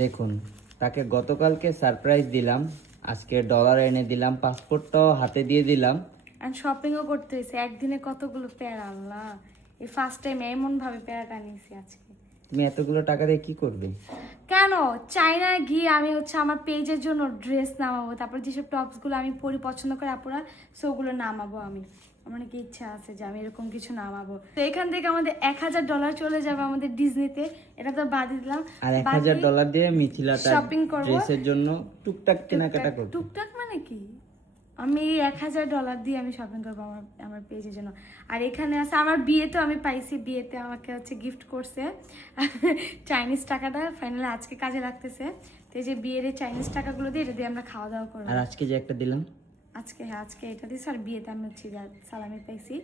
দেখুন, তাকে গতকালকে সারপ্রাইজ দিলাম, আজকে ডলার এনে দিলাম, পাসপোর্টটাও হাতে দিয়ে দিলাম। আর শপিংও করতে হয়েছে একদিনে, কতগুলো প্যারা আল্লাহ। এই ফার্স্ট টাইম এমন ভাবে প্যারাটা নিয়েছি আজকে। তুমি এতগুলো টাকা দিয়ে কি করবে? কেন চায়নায় গিয়ে আমি হচ্ছে আমার পেজের জন্য ড্রেস নামাবো, তারপর যেসব টপসগুলো আমি পরি পছন্দ করে আপুরা, সেগুলো নামাবো আমি। আমার নাকি ইচ্ছা আছে যে আমি এরকম কিছু নামাবো। তো এখান থেকে আমাদের $1000 চলে যাবে আমাদের ডিজনিতে, এটা তো বাদ দিলাম। আর $1000 দিয়ে মিথিলা তার শপিং করবো, ড্রেসের জন্য টুকটাক কেনাকাটা করবে। টুকটাক মানে কি, আমি এই $1000 দিয়ে আমি শপিং করবো আমার আমার পেজের জন্য। আর এখানে আছে আমার বিয়েতেও আমি পাইছি, বিয়েতে আমাকে হচ্ছে গিফট করছে চাইনিজ টাকাটা, ফাইনালি আজকে কাজে লাগতেছে। তো এই যে বিয়ের এই চাইনিজ টাকাগুলো দিয়ে এটা দিয়ে আমরা খাওয়া দাওয়া করবো। আর আজকে যে একটা দিলাম, আজকে এটা দিয়েছি, আর বিয়েতে আমি হচ্ছে সালামি পাইছি।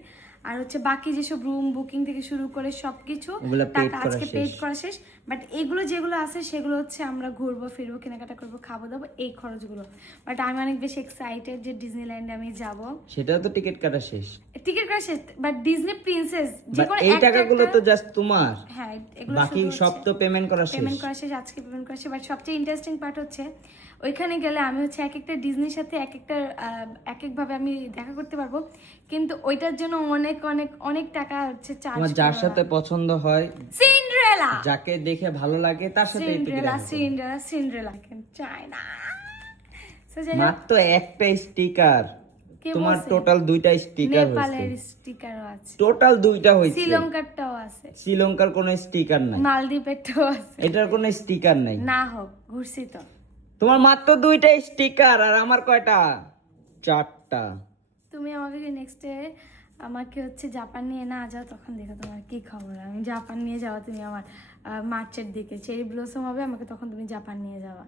আর হচ্ছে বাকি যেসব রুম বুকিং থেকে শুরু করে সবকিছু টাকা আজকে পেড করা শেষ। বাট এগুলো যেগুলো আছে সেগুলো হচ্ছে আমরা ঘুরবো ফিরবো, কেনাকাটা করবো, খাবো দাবো, এই খরচগুলো। বাট আমি অনেক বেশি এক্সাইটেড যে ডিজনিল্যান্ডে আমি যাব। সেটাও তো টিকিট কাটা শেষ। টিকিট কাটা শেষ, বাট ডিজনি প্রিন্সেস এই টাকাগুলো তো জাস্ট তোমার। হ্যাঁ, এগুলো বাকি সব তো পেমেন্ট করা শেষ। আজকে পেমেন্ট করা শেষ। বাট সবচেয়ে ইন্টারেস্টিং পার্ট হচ্ছে ওইখানে গেলে আমি হচ্ছে এক একটা ডিজনির সাথে এক একভাবে আমি দেখা করতে পারবো, কিন্তু ওইটার জন্য অনেক অনেক অনেক টাকা হচ্ছে চার্জ। তোমার যার সাথে পছন্দ হয়, সিন্ড্রেলা, যাকে দেখে ভালো লাগে তার সাথে সিন্ড্রেলা চাই না। মাত্র একটা স্টিকার, তোমার টোটাল 2টা স্টিকার হয়েছে। নেপালের স্টিকারও আছে, টোটাল 2টা হয়েছে। শ্রীলঙ্কারটাও আছে। শ্রীলঙ্কার কোনো স্টিকার নাই, মালদ্বীপেরটাও আছে। এটার কোনো স্টিকার নাই। না হোক, ঘুরছি তো। তোমার মাত্র 2টা স্টিকার, আর আমার কয়টা? 4টা। তুমি আমাকে নেক্সটে আমাকে হচ্ছে জাপান নিয়ে না যাও, তখন দেখো তোমার কি খবর। আমি জাপান নিয়ে যাওয়া, তুমি আমার মার্চের দিকে চেরি ব্লসম হবে, আমাকে তখন তুমি জাপান নিয়ে যাওয়া।